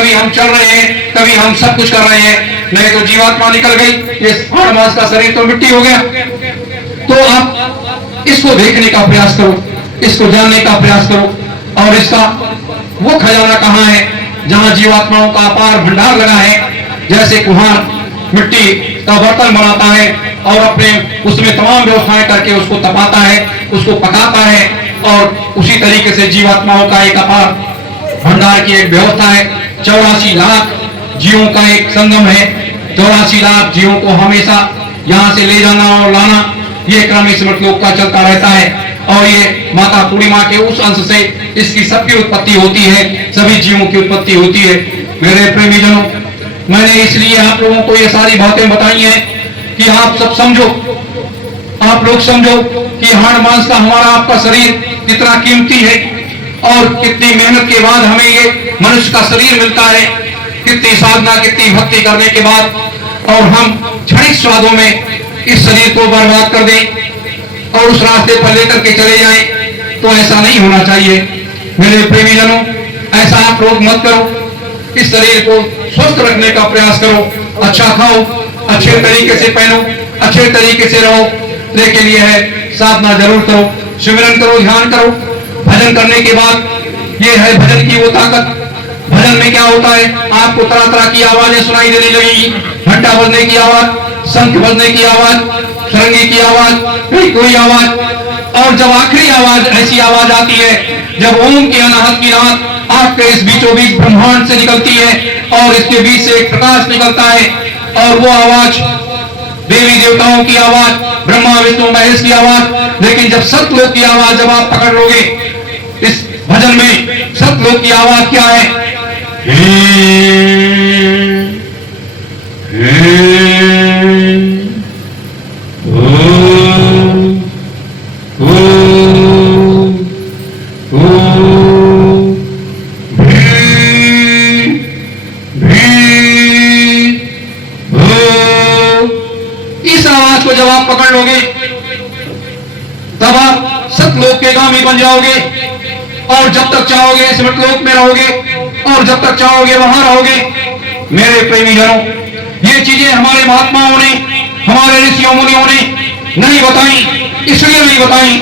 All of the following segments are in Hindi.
कभी हम चल रहे हैं, कभी हम सब कुछ कर रहे हैं, नहीं तो जीवात्मा निकल गई, ये हाड़ मांस का शरीर तो मिट्टी हो गया। तो आप इसको देखने का प्रयास करो, इसको जानने का प्रयास करो, और इसका वो खजाना कहाँ है जहां जीवात्माओं का अपार भंडार लगा है। जैसे कुम्हार मिट्टी का बर्तन बनाता है और अपने उसमें तमाम व्यवस्थाएं करके उसको तपाता है, उसको पकाता है, और उसी तरीके से जीवात्माओं का एक अपार भंडार की एक व्यवस्था है। 84 लाख जीवों का एक संगम है, 84 लाख जीवों को हमेशा यहाँ से ले जाना और लाना, ये क्रम इस मृतलोक का चलता रहता है। और ये माता पूर्णिमा के उस अंश से इसकी सबकी उत्पत्ति होती है, सभी जीवों की उत्पत्ति होती है। मेरे प्रेमीजनों, मैंने इसलिए आप लोगों को ये सारी बातें बताई हैं कि आप सब समझो, आप लोग समझो कि हाड़ मांस का हमारा आपका शरीर कितना कीमती है, और कितनी मेहनत के बाद हमें ये मनुष्य का शरीर मिलता है, कितनी साधना, कितनी भक्ति करने के बाद, और हम क्षणिक स्वादों में इस शरीर को बर्बाद कर दें और उस रास्ते पर लेकर के चले जाएं, तो ऐसा नहीं होना चाहिए। मेरे प्रेमीजनों, ऐसा आप लोग मत करो। इस शरीर को स्वस्थ रखने का प्रयास करो, अच्छा खाओ, अच्छे तरीके से पहनो, अच्छे तरीके से रहो, लेकिन यह है साधना जरूर करो, सिमरन करो, ध्यान करो। भजन करने के बाद ये है भजन की वो ताकत। भजन में क्या होता है, आपको तरह तरह की आवाजें सुनाई देने लगेगी, घंटा बजने की आवाज, शंख बजने की आवाज, सरंगी की आवाज, कोई आवाज, और जब आखिरी आवाज ऐसी आवाज आती है जब ओम की अनाहत की रात आपके इस बीचों बीच ब्रह्मांड से निकलती है, और इसके बीच से एक प्रकाश निकलता है, और वो आवाज देवी देवताओं की आवाज, ब्रह्मा विष्णु महेश की आवाज। लेकिन जब सतलोक की आवाज जब आप पकड़ लोगे इस भजन में, सतलोक की आवाज क्या है, इस आवाज को जब आप पकड़ लोगे तब आप सतलोक के गामी बन जाओगे, और जब तक चाहोगे इस मृतलोक में रहोगे, और जब तक चाहोगे वहां रहोगे। मेरे प्रेमीजनों, ये चीजें हमारे महात्माओं ने, हमारे ऋषियों मुनियों ने नहीं बताई, इसलिए नहीं बताई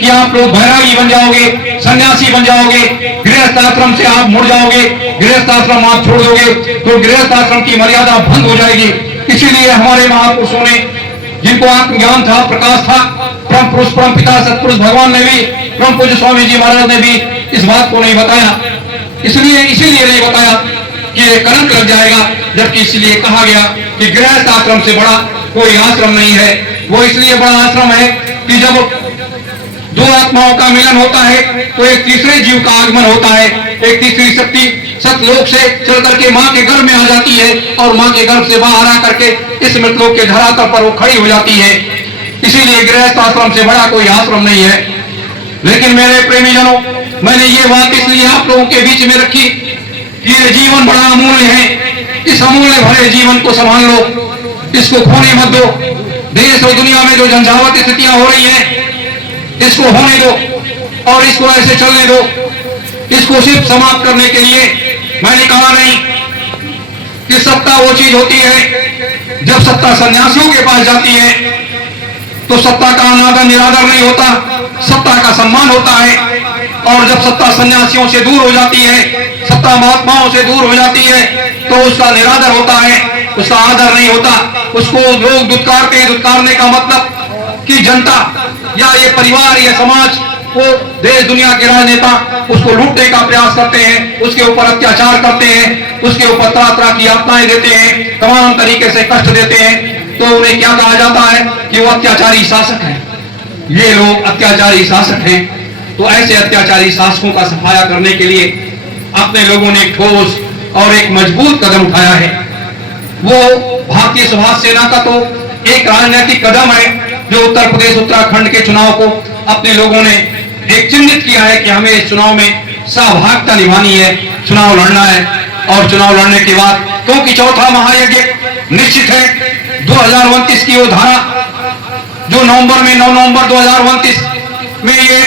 कि आप लोग बैरागी बन जाओगे, सन्यासी बन जाओगे, गृहस्थ आश्रम से आप मुड़ जाओगे, गृहस्थ आश्रम आप छोड़ दोगे तो गृहस्थ आश्रम की मर्यादा भंग हो जाएगी। इसीलिए हमारे महापुरुषों ने, जिनको आत्मज्ञान था, प्रकाश था, परम पुरुष, परम पिता सतपुरुष भगवान ने भी, परम पूज्य स्वामी जी महाराज ने भी इस बात को नहीं बताया। इसीलिए नहीं बताया कि ये कलंक लग जाएगा, जबकि इसलिए कहा गया कि गृहस्थ आश्रम से बड़ा कोई आश्रम नहीं है। वो इसलिए बड़ा आश्रम है कि जब दो आत्माओं का मिलन होता है तो एक तीसरे जीव का आगमन होता है, एक तीसरी शक्ति सतलोक से चल करके माँ के गर्भ में आ जाती है, और माँ के गर्भ से बाहर आ करके इस मृतलोक के धरातल पर वो खड़ी हो जाती है। इसीलिए गृहस्थ आश्रम से बड़ा कोई आश्रम नहीं है। लेकिन मेरे प्रेमीजनों, मैंने ये बात इसलिए आप लोगों के बीच में रखी कि ये जीवन बड़ा अमूल्य है। इस अमूल्य भरे जीवन को संभाल लो, इसको खोने मत दो। देश और दुनिया में जो झंझावत स्थितियां हो रही हैं, इसको होने दो और इसको ऐसे चलने दो। इसको सिर्फ समाप्त करने के लिए मैंने कहा नहीं कि सत्ता वो चीज होती है, जब सत्ता सन्यासियों के पास जाती है तो सत्ता का अनादर निरादर नहीं होता, सत्ता का सम्मान होता है। और जब सत्ता सन्यासियों से दूर हो जाती है, सत्ता महात्माओं से दूर हो जाती है, तो उसका निरादर होता है, उसका आदर नहीं होता। उसको लोग दुत्कारते हैं। दुत्कारने का मतलब कि जनता या ये परिवार, ये समाज, वो देश दुनिया के राजनेता उसको लूटने का प्रयास करते हैं, उसके ऊपर अत्याचार करते हैं, उसके ऊपर तरह तरह की यातनाएं देते हैं, तमाम तरीके से कष्ट देते हैं। तो उन्हें क्या कहा जाता है कि वो अत्याचारी शासक हैं, ये लोग अत्याचारी शासक हैं। तो ऐसे अत्याचारी शासकों का सफाया करने के लिए अपने लोगों ने एक ठोस और एक मजबूत कदम उठाया है। वो भारतीय सुभाष सेना का तो एक राजनीतिक कदम है, जो उत्तर प्रदेश उत्तराखंड के चुनाव को अपने लोगों ने एक चिन्हित किया है कि हमें इस चुनाव में सहभागिता निभानी है, चुनाव लड़ना है। और चुनाव लड़ने के बाद, क्योंकि चौथा महायज्ञ निश्चित है, 2029 की वो धारा जो नवंबर में 9 नवंबर 2029 में ये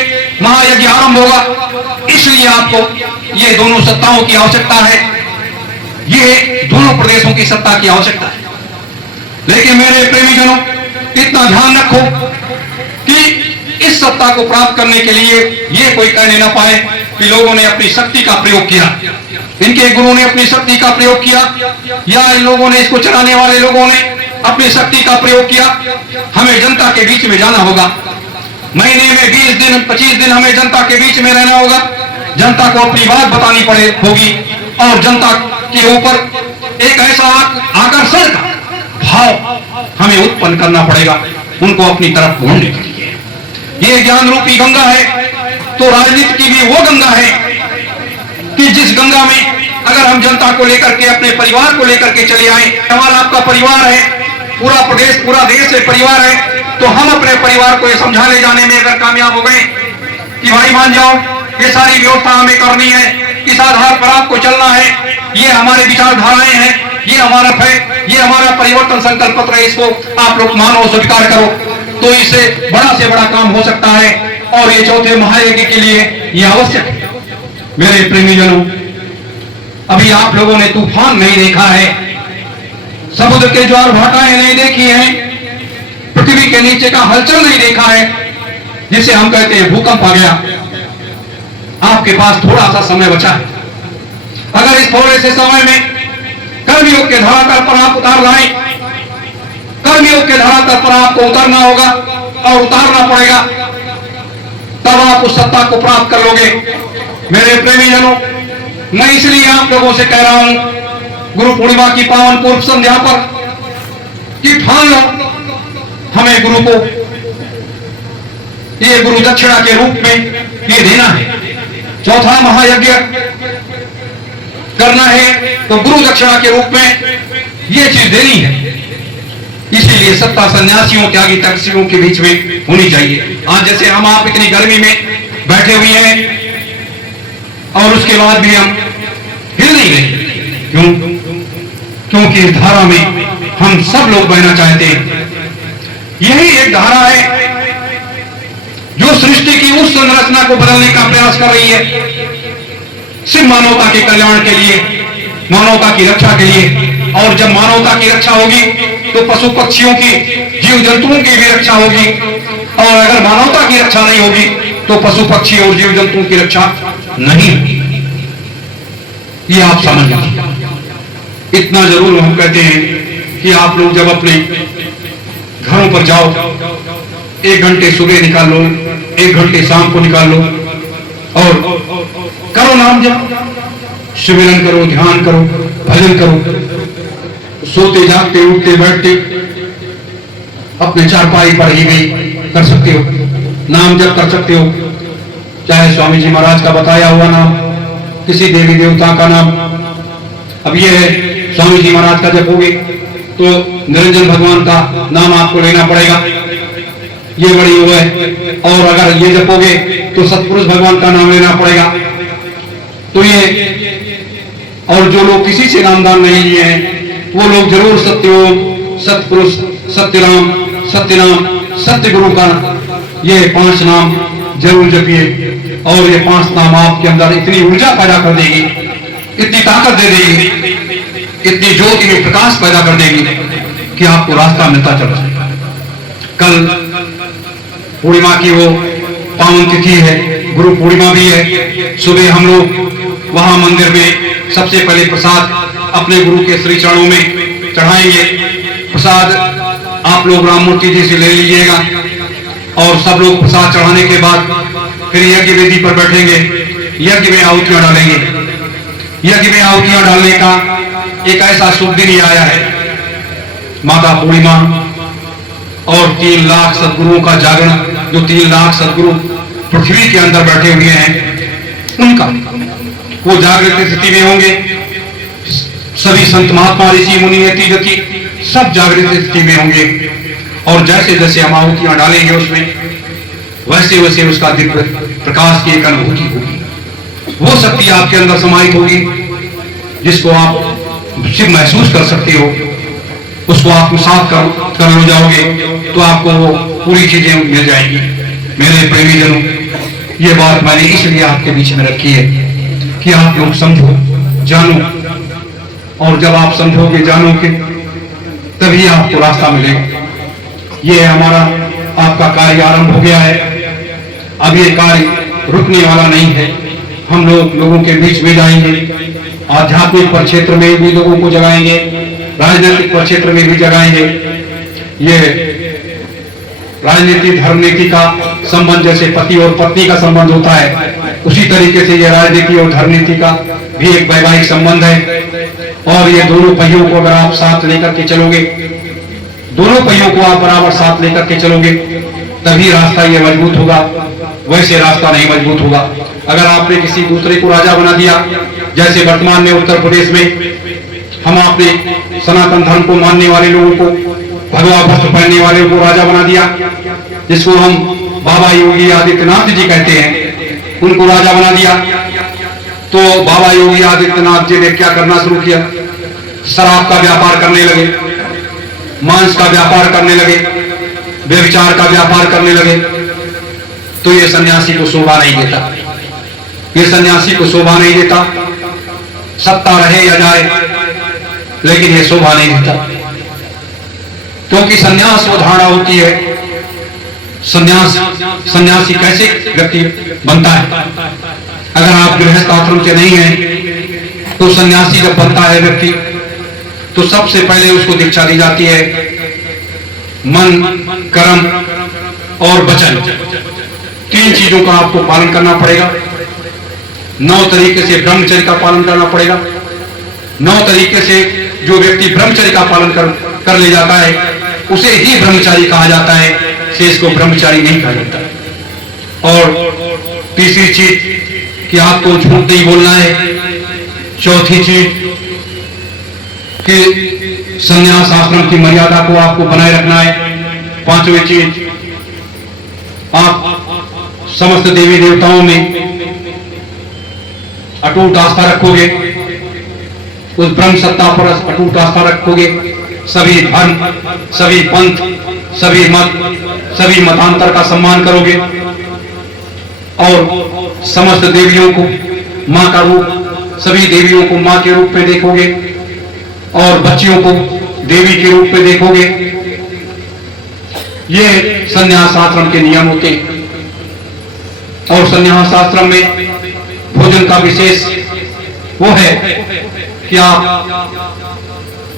महायज्ञ आरंभ होगा, इसलिए आपको ये दोनों सत्ताओं की आवश्यकता है। ये दोनों प्रदेशों की सत्ता की आवश्यकता है। लेकिन मेरे प्रेमीजनों, इतना ध्यान रखो कि इस सत्ता को प्राप्त करने के लिए ये कोई कहने ना पाए कि लोगों ने अपनी शक्ति का प्रयोग किया, इनके गुरु ने अपनी शक्ति का प्रयोग किया, या इन लोगों ने, इसको चलाने वाले लोगों ने अपनी शक्ति का प्रयोग किया। हमें जनता के बीच में जाना होगा। महीने में 20 दिन 25 दिन हमें जनता के बीच में रहना होगा। जनता को अपनी बात बतानी पड़े होगी और जनता के ऊपर एक ऐसा आकर्षण का भाव हमें उत्पन्न करना पड़ेगा, उनको अपनी तरफ घूमने के लिए। ये ज्ञान रूपी गंगा है, तो राजनीति की भी वो गंगा है कि जिस गंगा में अगर हम जनता को लेकर के, अपने परिवार को लेकर के चले आए, हमारा आपका परिवार है, पूरा प्रदेश पूरा देश एक परिवार है, तो हम अपने परिवार को ये समझाने जाने में अगर कामयाब हो गए कि भाई मान जाओ, ये सारी व्यवस्था हमें करनी है, इस आधार पर आपको चलना है, ये हमारे विचारधाराएं हैं, ये हमारा है, ये हमारा परिवर्तन संकल्प पत्र है, इसको आप लोग मानो, स्वीकार करो, तो इससे से बड़ा काम हो सकता है। और ये चौथे महायज्ञ के लिए ये आवश्यक है। मेरे प्रेमीजनों, अभी आप लोगों ने तूफान नहीं देखा है, समुद्र के ज्वार भाटाएं नहीं देखी हैं, पृथ्वी के नीचे का हलचल नहीं देखा है, जिसे हम कहते हैं भूकंप आ गया। आपके पास थोड़ा सा समय बचा है। अगर इस थोड़े से समय में कर्मयोग के धरातल पर आप उतार लाएं, कर्मयोग के धरातल पर आपको उतरना होगा और उतारना पड़ेगा, तब आप उस सत्ता को प्राप्त कर लोगे। मेरे प्रेमीजनों, मैं इसलिए आप लोगों से कह रहा हूं, गुरु पूर्णिमा की पावन पूर्व संध्या पर कि ठान लो, हमें गुरु को ये गुरु दक्षिणा के रूप में ये देना है। चौथा महायज्ञ करना है तो गुरु दक्षिणा के रूप में ये चीज देनी है। इसीलिए सत्ता सन्यासियों, त्यागी तपस्वियों के बीच में होनी चाहिए। आज जैसे हम आप इतनी गर्मी में बैठे हुए हैं और उसके बाद भी हम हिल नहीं रहे, क्यों? क्योंकि इस धारा में हम सब लोग बहना चाहते हैं। यही एक धारा है जो सृष्टि की उस संरचना को बदलने का प्रयास कर रही है, सिर्फ मानवता के कल्याण के लिए, मानवता की रक्षा के लिए। और जब मानवता की रक्षा होगी तो पशु पक्षियों की, जीव जंतुओं की भी रक्षा होगी, और अगर मानवता की रक्षा नहीं होगी तो पशु पक्षी और जीव जंतुओं की रक्षा नहीं होगी। ये आप समझ लीजिए। इतना जरूर हम कहते हैं कि आप लोग जब अपने घरों पर जाओ, 1 घंटे सुबह निकाल लो, 1 घंटे शाम को निकाल लो और करो नाम जप, सिमरन करो, ध्यान करो, भजन करो। सोते जागते उठते बैठते अपने चारपाई पर ही गई कर सकते हो, नाम जप कर सकते हो, चाहे स्वामी जी महाराज का बताया हुआ नाम, किसी देवी देवता का नाम। अब ये है, स्वामी जी महाराज का जपोगे तो निरंजन भगवान का नाम आपको लेना पड़ेगा, ये बड़ी वो है। और अगर ये जपोगे तो सतपुरुष भगवान का नाम लेना पड़ेगा। तो ये, और जो लोग किसी से नामदान नहीं लिए हैं वो लोग जरूर सत्योम, सतपुरुष, सत्यराम, सत्यनाम, सत्य गुरु का ये 5 नाम जरूर जपिए। और ये 5 नाम आपके अंदर इतनी ऊर्जा पैदा कर देगी, इतनी ताकत दे देगी, इतनी ज्योति में प्रकाश पैदा कर देगी कि आपको रास्ता मिलता चला जाएगा। कल पूर्णिमा की वो पावन तिथि है, गुरु पूर्णिमा भी है। सुबह हम लोग वहां मंदिर में सबसे पहले प्रसाद अपने गुरु के श्री चरणों में चढ़ाएंगे। प्रसाद आप लोग राम मूर्ति जी से ले लीजिएगा और सब लोग प्रसाद चढ़ाने के बाद फिर यज्ञ वेदी पर बैठेंगे, यज्ञ में आहुतियां डालेंगे। यज्ञ में आहुतियां डालने का एक ऐसा शुभ दिन ही आया है, माता पूर्णिमा और 3 लाख सदगुरुओं का जागरण, जो 3 लाख सदगुरु पृथ्वी के अंदर बैठे हुए हैं, उनका वो जागृत स्थिति में होंगे। सभी संत महात्मा ऋषि मुनि यति गति सब जागृत स्थिति में होंगे और जैसे जैसे हम आहुतियां डालेंगे उसमें वैसे वैसे उसका दिव्य प्रकाश की एक अनुभूति होगी। वो शक्ति आपके अंदर समाहित होगी जिसको आप सिर्फ महसूस कर सकते हो। उसको आप साफ कर लो जाओगे तो आपको वो पूरी चीजें मिल जाएंगी। मेरे प्रेमीजनों, ये बात मैंने इसलिए आपके बीच में रखी है कि आप लोग समझो, जानो और जब आप समझोगे, जानोगे, तभी आपको रास्ता मिलेगा। ये हमारा आपका कार्य आरंभ हो गया है। अब ये कार्य रुकने वाला नहीं है। हम लोगों के बीच में जाएंगे, आध्यात्मिक परिक्षेत्र में भी लोगों को जगाएंगे, राजनीतिक परिक्षेत्र में भी जगाएंगे। ये राजनीति धर्म नीति का संबंध जैसे पति और पत्नी का संबंध होता है, उसी तरीके से ये राजनीति और धर्म नीति का भी एक वैवाहिक संबंध है। और ये दोनों पहियों को अगर आप साथ लेकर के चलोगे, दोनों पहियों को आप बराबर साथ लेकर के चलोगे, तभी रास्ता ये मजबूत होगा, वैसे रास्ता नहीं मजबूत होगा। अगर आपने किसी दूसरे को राजा बना दिया, जैसे वर्तमान में उत्तर प्रदेश में हम अपने सनातन धर्म को मानने वाले लोगों को, भगवा वस्त्र पहनने वाले को राजा बना दिया, जिसको हम बाबा योगी आदित्यनाथ जी कहते हैं, उनको राजा बना दिया। तो बाबा योगी आदित्यनाथ जी ने क्या करना शुरू किया? शराब का व्यापार करने लगे, मांस का व्यापार करने लगे, व्यभिचार का व्यापार करने लगे। तो ये सन्यासी को शोभा नहीं देता, ये सन्यासी को शोभा नहीं देता। सत्ता रहे या जाए, लेकिन ये शोभा नहीं देता, क्योंकि सन्यास वो धारणा होती है। सन्यासी कैसे व्यक्ति बनता है? अगर आप गृहस्थ आश्रम के नहीं हैं, तो सन्यासी जब बनता है व्यक्ति, तो सबसे पहले उसको दीक्षा दी जाती है मन, कर्म और वचन, 3 चीजों का आपको पालन करना पड़ेगा। 9 तरीके से ब्रह्मचर्य का पालन करना पड़ेगा। 9 तरीके से जो व्यक्ति ब्रह्मचर्य का पालन कर ले जाता है, उसे ही ब्रह्मचारी कहा जाता है, शेष को ब्रह्मचारी नहीं कहा जाता। और तीसरी चीज कि आपको झूठ नहीं बोलना है। चौथी चीज कि संन्यास आश्रम की मर्यादा को आपको बनाए रखना है। 5वीं चीज, आप समस्त देवी देवताओं में अटूट आस्था रखोगे, उस ब्रह्म सत्ता पर अटूट आस्था रखोगे। सभी धर्म, सभी पंथ, सभी मत, सभी मतांतर का सम्मान करोगे और समस्त देवियों को मां का रूप, सभी देवियों को मां के रूप में देखोगे और बच्चियों को देवी के रूप में देखोगे। ये संन्यास आश्रम के नियम होते हैं। और संन्यास आश्रम में भोजन का विशेष वो है कि आप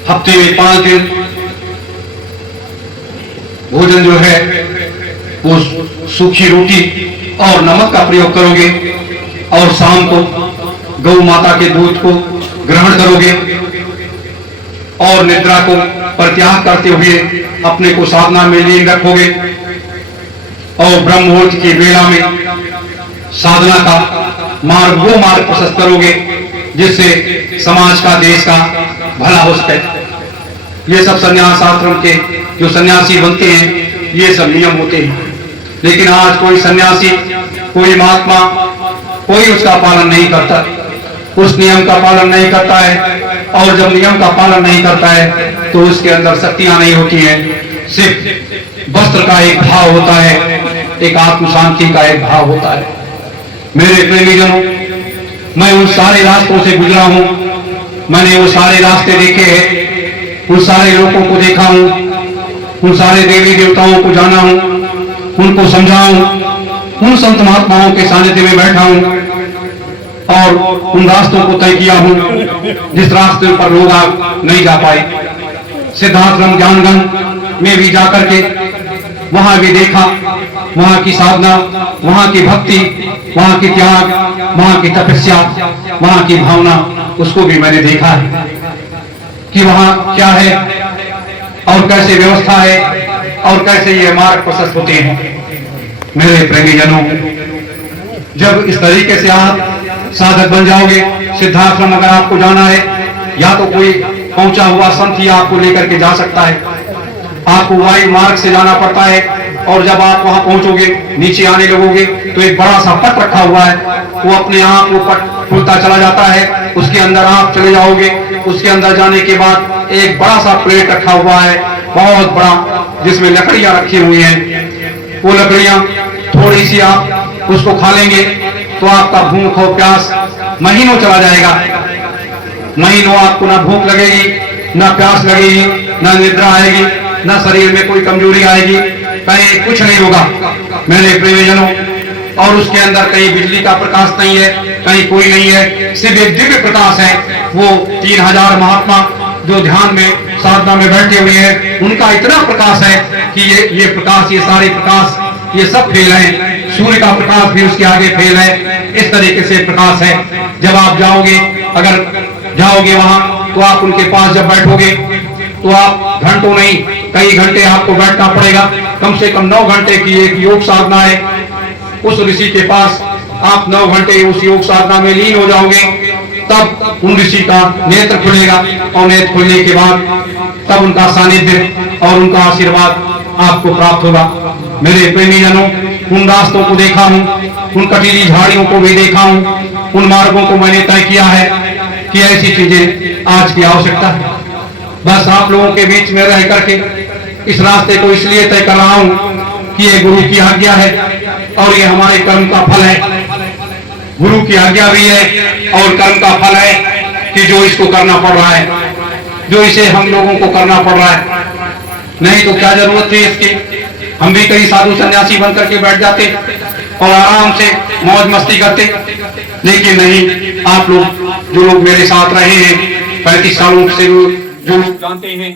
हफ्ते में 5 दिन भोजन जो है वो सूखी रोटी और नमक का प्रयोग करोगे और शाम को गौ माता के दूध को ग्रहण करोगे और निद्रा को परित्याग करते हुए अपने को साधना में लीन रखोगे और ब्रह्म मुहूर्त की वेला में साधना का मार्ग, वो मार्ग प्रशस्त करोगे जिससे समाज का, देश का भला हो सके। ये सब संन्यास आश्रम के जो सन्यासी बनते हैं, ये सब नियम होते हैं। लेकिन आज कोई सन्यासी, कोई महात्मा, कोई उसका पालन नहीं करता, उस नियम का पालन नहीं करता है। और जब नियम का पालन नहीं करता है तो उसके अंदर शक्तियां नहीं होती हैं, सिर्फ वस्त्र का एक भाव होता है, एक आत्म शांति का एक भाव होता है। मेरे प्रेमीजनों, मैं उन सारे रास्तों से गुजरा हूं, मैंने वो सारे रास्ते देखे हैं, उन सारे लोगों को देखा हूं, उन सारे देवी देवताओं को जाना हूं, उनको समझा हूं, उन संत महात्माओं के सानिध्य में बैठा हूं और उन रास्तों को तय किया हूं जिस रास्ते पर लोग नहीं जा पाए। सिद्धाश्रम ज्ञानगंज में भी जाकर के वहां भी देखा, वहां की साधना, वहां की भक्ति, वहां की त्याग, वहां की तपस्या, वहां की भावना, उसको भी मैंने देखा है कि वहां क्या है और कैसे व्यवस्था है और कैसे ये मार्ग प्रशस्त होते हैं। मेरे प्रेमीजनों, जब इस तरीके से आप साधक बन जाओगे, सिद्धाश्रम अगर आपको जाना है, या तो कोई पहुंचा हुआ संत ही आपको लेकर के जा सकता है, आपको वायु मार्ग से जाना पड़ता है। और जब आप वहां पहुंचोगे, नीचे आने लगोगे, तो एक बड़ा सा पट रखा हुआ है, वो अपने आप वो पट खुलता चला जाता है, उसके अंदर आप चले जाओगे। उसके अंदर जाने के बाद एक बड़ा सा प्लेट रखा हुआ है, बहुत बड़ा, जिसमें लकड़ियां रखी हुई हैं। वो लकड़ियां थोड़ी सी आप उसको खा लेंगे तो आपका भूख और प्यास महीनों चला जाएगा। महीनों आपको ना भूख लगेगी, ना प्यास लगेगी, ना निद्रा आएगी, ना शरीर में कोई कमजोरी आएगी, कहीं कुछ नहीं होगा मेरे प्रियजनों। और उसके अंदर कहीं बिजली का प्रकाश नहीं है, कहीं कोई नहीं है, सिर्फ एक दिव्य प्रकाश है। वो 3000 महात्मा जो ध्यान में साधना में बैठे हुए हैं, उनका इतना प्रकाश है कि ये प्रकाश, ये सारे प्रकाश, ये सब फेल है। सूर्य का प्रकाश भी उसके आगे फेल है। इस तरीके से प्रकाश है। जब आप जाओगे, अगर जाओगे वहां, तो आप उनके पास जब बैठोगे तो आप घंटों नहीं, कई घंटे आपको बैठना पड़ेगा। कम से कम 9 घंटे की एक योग साधना है। उस ऋषि के पास आप 9 घंटे उस योग साधना में लीन हो जाओगे, तब उन ऋषि का नेत्र खुलेगा, और नेत्र खुलने के बाद तब उनका सानिध्य और उनका आशीर्वाद आपको प्राप्त होगा। मेरे प्रेमी जनों, उन रास्तों को देखा हूं, उन कटीली झाड़ियों को भी देखा हूं, उन मार्गों को मैंने तय किया है कि ऐसी चीजें आज की आवश्यकता है। बस आप लोगों के बीच में रह करके इस रास्ते को इसलिए तय कर रहा हूं कि ये गुरु की आज्ञा है और ये हमारे कर्म का फल है। गुरु की आज्ञा भी है और कर्म का फल है कि जो इसको करना पड़ रहा है, जो इसे हम लोगों को करना पड़ रहा है। नहीं तो क्या जरूरत थी इसकी? हम भी कई साधु सन्यासी बन करके बैठ जाते और आराम से मौज मस्ती करते, लेकिन नहीं। आप लोग, जो लोग मेरे साथ रहे हैं 35 सालों से, जो लोग जानते हैं